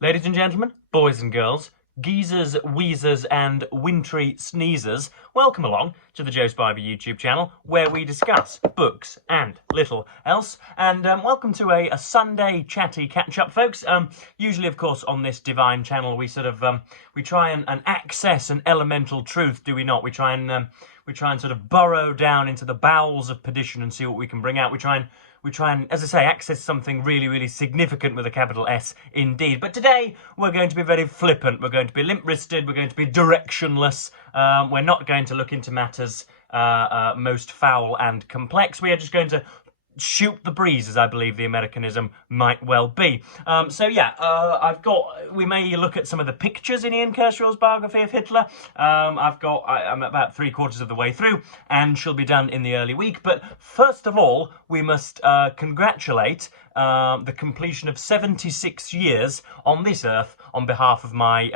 Ladies and gentlemen, boys and girls, geezers, wheezers, and wintry sneezers, welcome along to the Joe Spivey YouTube channel, where we discuss books and little else. And welcome to a Sunday chatty catch-up, folks. Usually, of course, on this divine channel, we sort of we try and access an elemental truth, do we not? We try and sort of burrow down into the bowels of perdition and see what we can bring out. We try and, as I say, access something really, really significant with a capital S indeed. But today, we're going to be very flippant. We're going to be limp-wristed. We're going to be directionless. We're not going to look into matters most foul and complex. We are just going to shoot the breeze, as I believe the Americanism might well be. We may look at some of the pictures in Ian Kershaw's biography of Hitler. I'm about 3/4 of the way through, and she'll be done in the early week. But first of all, we must congratulate the completion of 76 years on this earth on behalf of my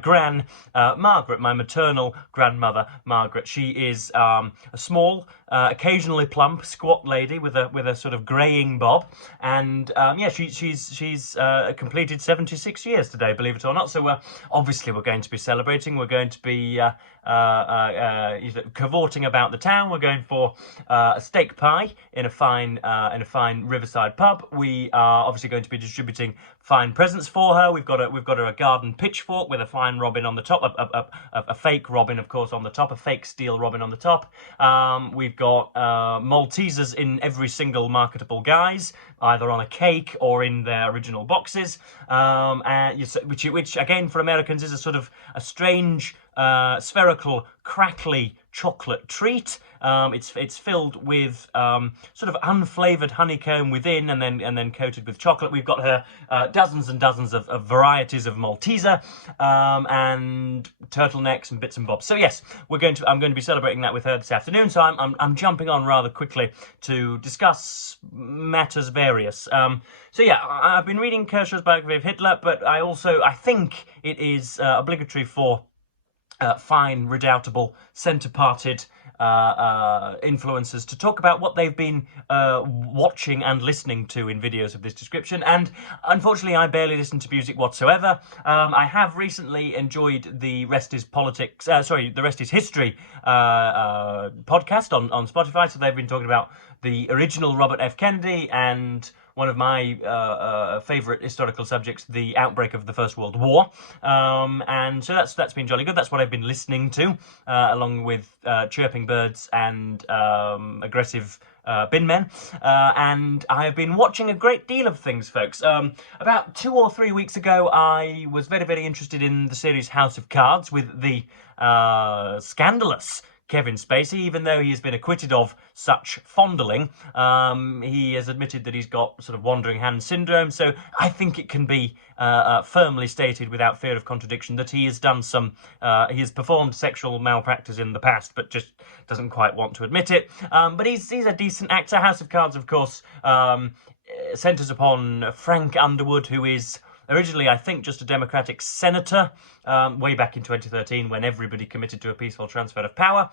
gran Margaret, my maternal grandmother Margaret. She is a small, occasionally plump, squat lady with a sort of greying bob, and she's completed 76 years today, believe it or not. So obviously we're going to be celebrating. We're going to be cavorting about the town. We're going for a steak pie in a fine riverside pub. We are obviously going to be distributing fine presents for her. We've got her a garden pitchfork with a fine robin on the top, a fake robin, of course, on the top, a fake steel robin on the top. We've got Maltesers in every single marketable guise, either on a cake or in their original boxes, which again for Americans is a sort of a strange spherical, crackly chocolate treat. It's filled with sort of unflavoured honeycomb within, and then coated with chocolate. We've got her dozens and dozens of varieties of Malteser and turtlenecks and bits and bobs. So yes, I'm going to be celebrating that with her this afternoon. So I'm jumping on rather quickly to discuss matters various. I've been reading Kershaw's biography of Hitler, but I think it is obligatory for fine, redoubtable, centre-parted influencers to talk about what they've been watching and listening to in videos of this description. And unfortunately, I barely listen to music whatsoever. I have recently enjoyed the Rest is History podcast on Spotify. So they've been talking about the original Robert F. Kennedy and one of my favourite historical subjects, the outbreak of the First World War. And so that's been jolly good. That's what I've been listening to, along with chirping birds and aggressive bin men. And I have been watching a great deal of things, folks. About 2 or 3 weeks ago, I was very, very interested in the series House of Cards with the scandalous Kevin Spacey. Even though he has been acquitted of such fondling, he has admitted that he's got sort of wandering hand syndrome. So I think it can be firmly stated without fear of contradiction that he has done he has performed sexual malpractice in the past, but just doesn't quite want to admit it. But he's a decent actor. House of Cards, of course, centres upon Frank Underwood, who is originally, I think, just a Democratic senator, way back in 2013 when everybody committed to a peaceful transfer of power.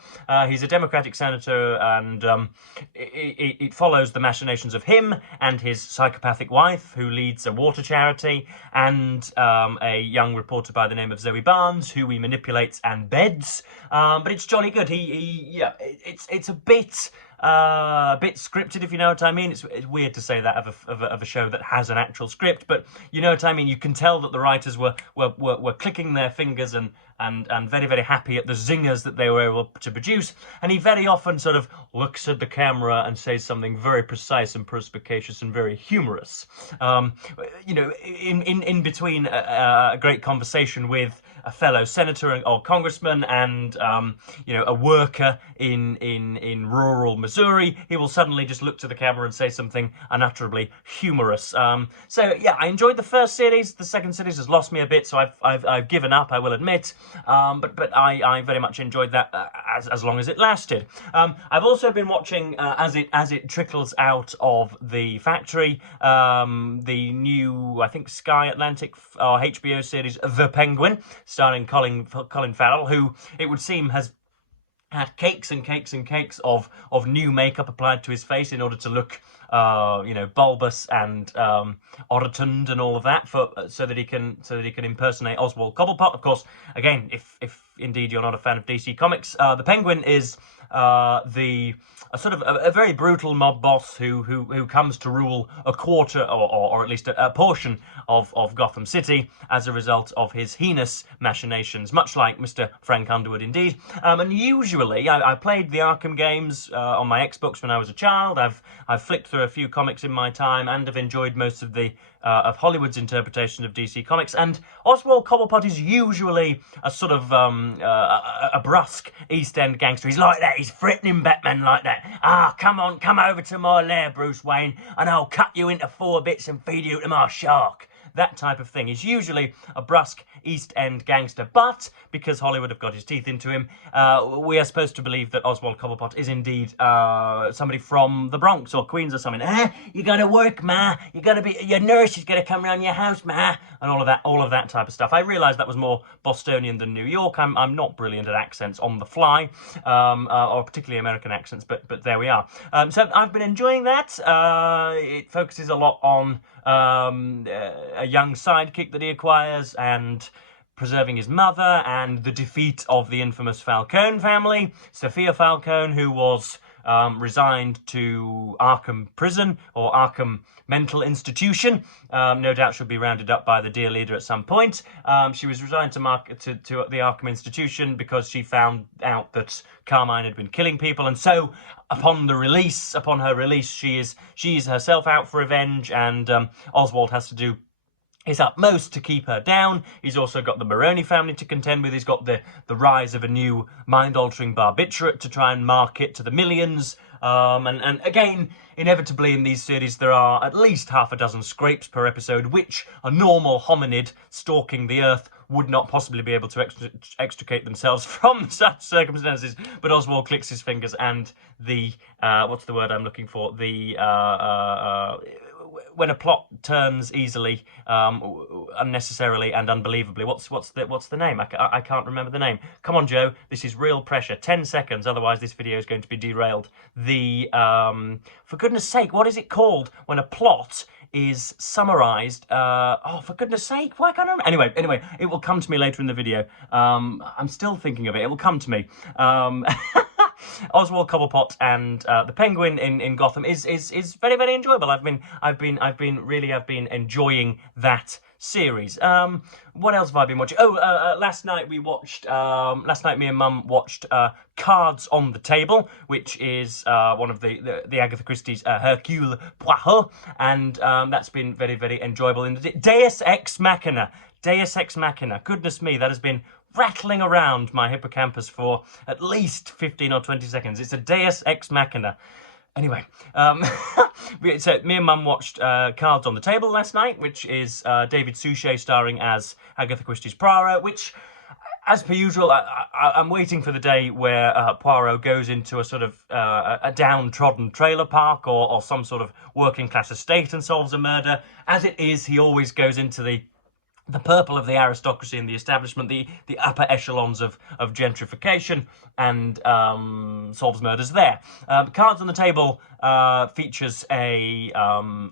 He's a Democratic senator, and it follows the machinations of him and his psychopathic wife, who leads a water charity, and a young reporter by the name of Zoe Barnes, who he manipulates and beds. But it's jolly good. It's a bit scripted, if you know what I mean. It's weird to say that of a show that has an actual script, but you know what I mean. You can tell that the writers were clicking their fingers and very, very happy at the zingers that they were able to produce. And he very often sort of looks at the camera and says something very precise and perspicacious and very humorous. In between a great conversation with a fellow senator or congressman and a worker in rural Missouri, he will suddenly just look to the camera and say something unutterably humorous. I enjoyed the first series. The second series has lost me a bit, so I've given up, I will admit. But I very much enjoyed that as long as it lasted. I've also been watching as it trickles out of the factory, the new, I think, Sky Atlantic or HBO series The Penguin, starring Colin Farrell, who it would seem has had cakes and cakes and cakes of new makeup applied to his face in order to look, bulbous and orotund and all of that, so that he can impersonate Oswald Cobblepot. Of course, again, if indeed you're not a fan of DC Comics, the Penguin is a sort of a very brutal mob boss who comes to rule a quarter or at least a portion of Gotham City as a result of his heinous machinations, much like Mr. Frank Underwood indeed. And usually, I played the Arkham games on my Xbox when I was a child. I've flicked through a few comics in my time and have enjoyed most of the of Hollywood's interpretation of DC Comics. And Oswald Cobblepot is usually a sort of a brusque East End gangster. He's like that. He's threatening Batman like that. Ah, come on, come over to my lair, Bruce Wayne, and I'll cut you into 4 bits and feed you to my shark. That type of thing. He's usually a brusque East End gangster, but because Hollywood have got his teeth into him, we are supposed to believe that Oswald Cobblepot is indeed somebody from the Bronx or Queens or something. You gotta work, ma. You gotta be, your nurse is gonna come around your house, ma, and all of that type of stuff. I realised that was more Bostonian than New York. I'm not brilliant at accents on the fly, or particularly American accents, but there we are. So I've been enjoying that. It focuses a lot on a young sidekick that he acquires and preserving his mother and the defeat of the infamous Falcone family. Sophia Falcone, who was resigned to Arkham Prison or Arkham Mental Institution. No doubt she'll be rounded up by the dear leader at some point. She was resigned to the Arkham Institution because she found out that Carmine had been killing people, and so upon her release, she is herself out for revenge, and Oswald has to do his utmost to keep her down. He's also got the Maroni family to contend with. He's got the rise of a new mind-altering barbiturate to try and market to the millions. And again, inevitably in these series, there are at least half a dozen scrapes per episode, which a normal hominid stalking the earth would not possibly be able to extricate themselves from such circumstances. But Oswald clicks his fingers, and the what's the word I'm looking for? When a plot turns easily, unnecessarily and unbelievably, what's the name? I can't remember the name. Come on, Joe, this is real pressure. 10 seconds, otherwise this video is going to be derailed. For goodness sake, what is it called when a plot is summarised? For goodness sake, why can't I remember? Anyway, it will come to me later in the video. I'm still thinking of it. It will come to me. Oswald Cobblepot and the Penguin in Gotham is very, very enjoyable. I've been enjoying that series. What else have I been watching? Last night me and Mum watched Cards on the Table, which is one of the Agatha Christie's Hercule Poirot, and that's been very, very enjoyable. Deus Ex Machina. Goodness me, that has been rattling around my hippocampus for at least 15 or 20 seconds. It's a Deus Ex Machina. Anyway, so me and Mum watched Cards on the Table last night, which is David Suchet starring as Agatha Christie's Poirot, which, as per usual, I'm waiting for the day where Poirot goes into a sort of a downtrodden trailer park or some sort of working class estate and solves a murder. As it is, he always goes into the purple of the aristocracy and the establishment, the upper echelons of gentrification, and solves murders there. Cards on the Table features a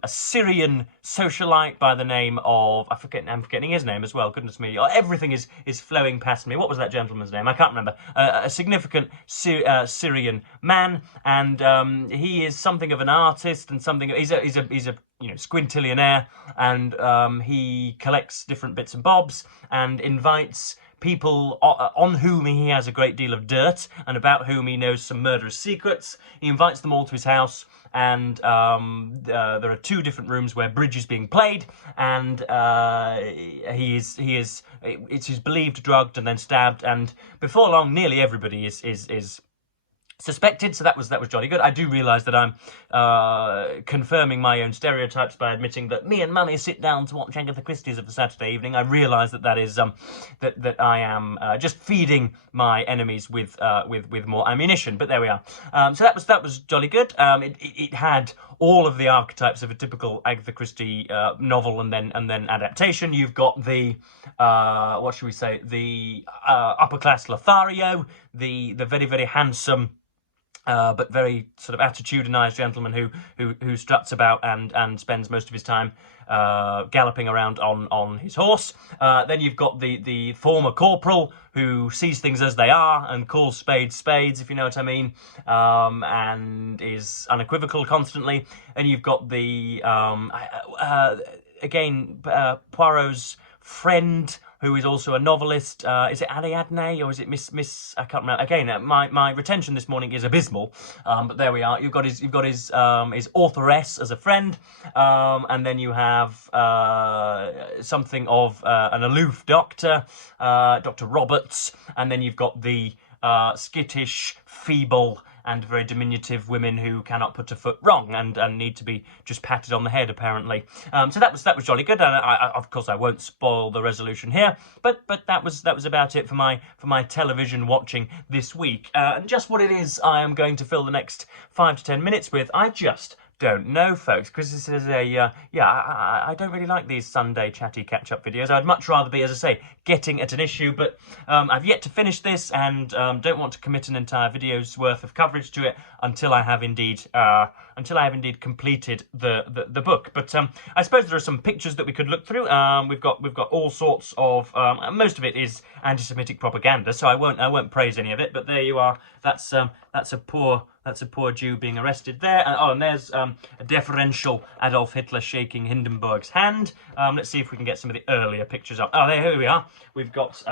Syrian socialite by the name of, I'm forgetting his name as well, goodness me. Everything is flowing past me. What was that gentleman's name? I can't remember. A significant Syrian man, and he is something of an artist and something. He's a squintillionaire, and he collects different bits and bobs and invites people on whom he has a great deal of dirt and about whom he knows some murderous secrets. He invites them all to his house, and there are 2 different rooms where bridge is being played, and he's believed drugged and then stabbed, and before long nearly everybody is suspected, so that was jolly good. I do realise that I'm confirming my own stereotypes by admitting that me and Mummy sit down to watch Agatha Christie's of the Saturday evening. I realise that is that I am just feeding my enemies with more ammunition. But there we are. So that was jolly good. It had all of the archetypes of a typical Agatha Christie novel and then adaptation. You've got the what should we say, the upper class Lothario, the very, very handsome but very sort of attitudinized gentleman who struts about and spends most of his time galloping around on his horse. Then you've got the former corporal who sees things as they are and calls spades spades, if you know what I mean, and is unequivocal constantly. And you've got the Poirot's friend, who is also a novelist. Is it Ariadne or is it Miss? I can't remember. Again, my retention this morning is abysmal. But there we are. You've got his authoress as a friend, and then you have something of an aloof doctor, Dr. Roberts, and then you've got the skittish, feeble, and very diminutive women who cannot put a foot wrong and need to be just patted on the head, apparently. So that was jolly good. And of course I won't spoil the resolution here, but that was about it for my television watching this week. And just what it is I am going to fill the next 5 to 10 minutes with, I just don't know, folks, because this is I don't really like these Sunday chatty catch-up videos. I'd much rather be, as I say, getting at an issue, but I've yet to finish this and don't want to commit an entire video's worth of coverage to it until I have indeed completed the book. But I suppose there are some pictures that we could look through. We've got all sorts of most of it is anti-Semitic propaganda, so I won't praise any of it. But there you are. That's a poor Jew being arrested there. And there's a deferential Adolf Hitler shaking Hindenburg's hand. Let's see if we can get some of the earlier pictures up. Here we are. We've got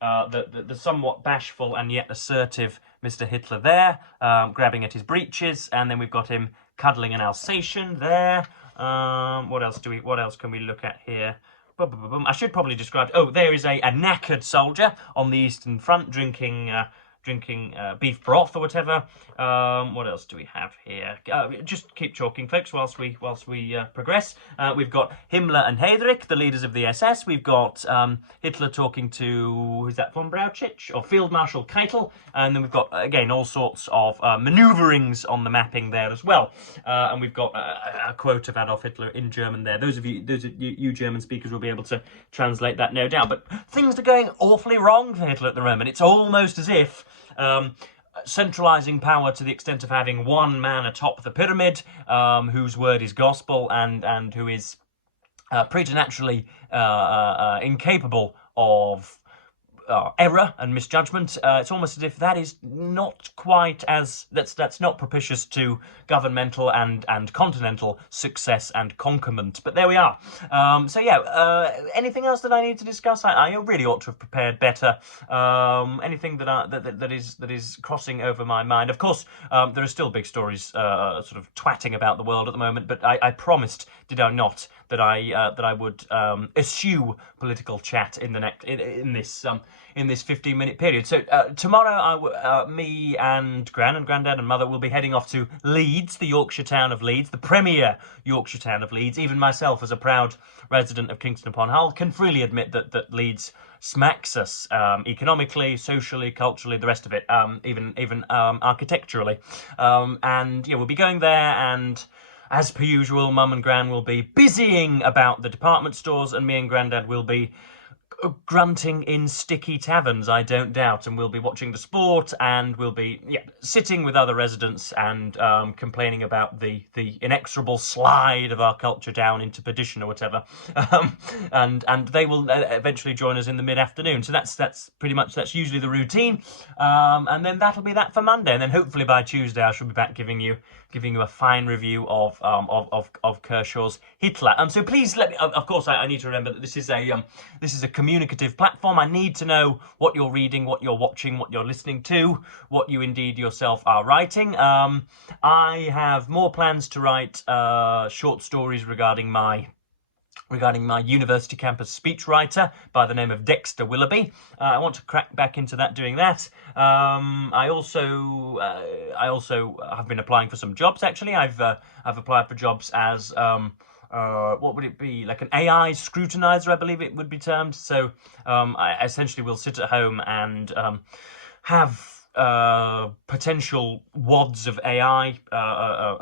the somewhat bashful and yet assertive Mr. Hitler there, grabbing at his breeches, and then we've got him cuddling an Alsatian there. What else can we look at here? I should probably describe. Oh, there is a knackered soldier on the Eastern Front drinking beef broth or whatever. What else do we have here? Just keep talking, folks, whilst we progress. We've got Himmler and Heydrich, the leaders of the SS. We've got Hitler talking to, is that von Brauchitsch or Field Marshal Keitel? And then we've got, again, all sorts of manoeuvrings on the mapping there as well. And we've got a quote of Adolf Hitler in German there. Those of you German speakers will be able to translate that, no doubt. But things are going awfully wrong for Hitler at the moment. It's almost as if centralizing power to the extent of having one man atop the pyramid, whose word is gospel and who is preternaturally incapable of error and misjudgment. It's almost as if that is not quite as that's not propitious to governmental and continental success and conquerment. But there we are. So yeah, anything else that I need to discuss? I really ought to have prepared better. Anything that is crossing over my mind? Of course, there are still big stories sort of twatting about the world at the moment. But I promised, did I not, that I would eschew political chat in this 15-minute period. So tomorrow, me and Gran and Grandad and Mother will be heading off to Leeds, the Yorkshire town of Leeds, the premier Yorkshire town of Leeds. Even myself, as a proud resident of Kingston upon Hull, can freely admit that Leeds smacks us economically, socially, culturally, the rest of it, even architecturally. And yeah, we'll be going there, and as per usual, Mum and Gran will be busying about the department stores, and me and Grandad will be grunting in sticky taverns, I don't doubt, and we'll be watching the sport, and we'll be sitting with other residents and complaining about the inexorable slide of our culture down into perdition or whatever, and they will eventually join us in the mid-afternoon. So that's usually the routine, and then that'll be that for Monday, and then hopefully by Tuesday I shall be back giving you a fine review of Kershaw's Hitler. So please let me. Of course, I need to remember that this is a communicative platform. I need to know what you're reading, what you're watching, what you're listening to, what you indeed yourself are writing. I have more plans to write short stories regarding my university campus speechwriter by the name of Dexter Willoughby. I want to crack back into that, doing that. I also have been applying for some jobs. Actually, I've applied for jobs as what would it be, like an AI scrutinizer, I believe it would be termed. So I essentially will sit at home and have potential wads of AI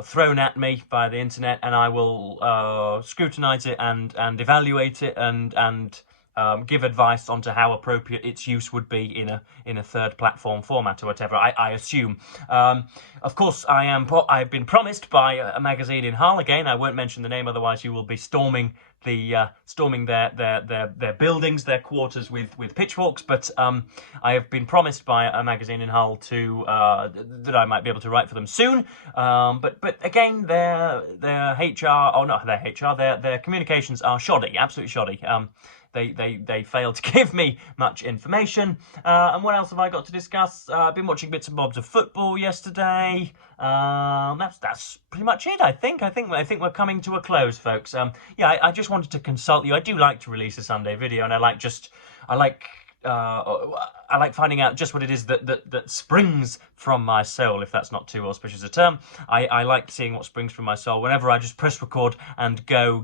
thrown at me by the internet, and I will scrutinize it and evaluate it and give advice onto how appropriate its use would be in a third platform format or whatever. I assume. Of course, I've been promised by a magazine in Hull. Again, I won't mention the name, otherwise you will be storming their buildings, their quarters with pitchforks. But I have been promised by a magazine in Hull that I might be able to write for them soon. But again, their HR, or not their HR, their communications are shoddy, absolutely shoddy. They failed to give me much information. And what else have I got to discuss? I've been watching bits and bobs of football yesterday. That's pretty much it. I think we're coming to a close, folks. Yeah, I just wanted to consult you. I do like to release a Sunday video, and I like finding out just what it is that springs from my soul, if that's not too auspicious a term. I like seeing what springs from my soul whenever I just press record and go.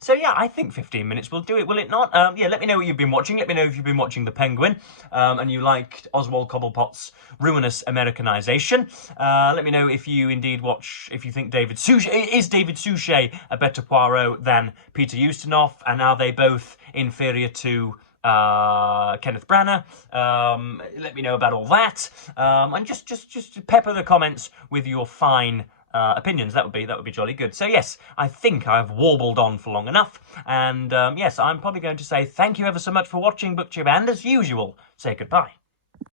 So yeah, I think 15 minutes will do it, will it not? Yeah, let me know what you've been watching. Let me know if you've been watching The Penguin and you liked Oswald Cobblepot's ruinous Americanization. Let me know if you indeed if you think David Suchet a better Poirot than Peter Ustinov, and are they both inferior to Kenneth Branagh? Let me know about all that, and just pepper the comments with your fine opinions. That would be jolly good. So yes, I think I've warbled on for long enough, and yes, I'm probably going to say thank you ever so much for watching BookTube, and as usual, say goodbye.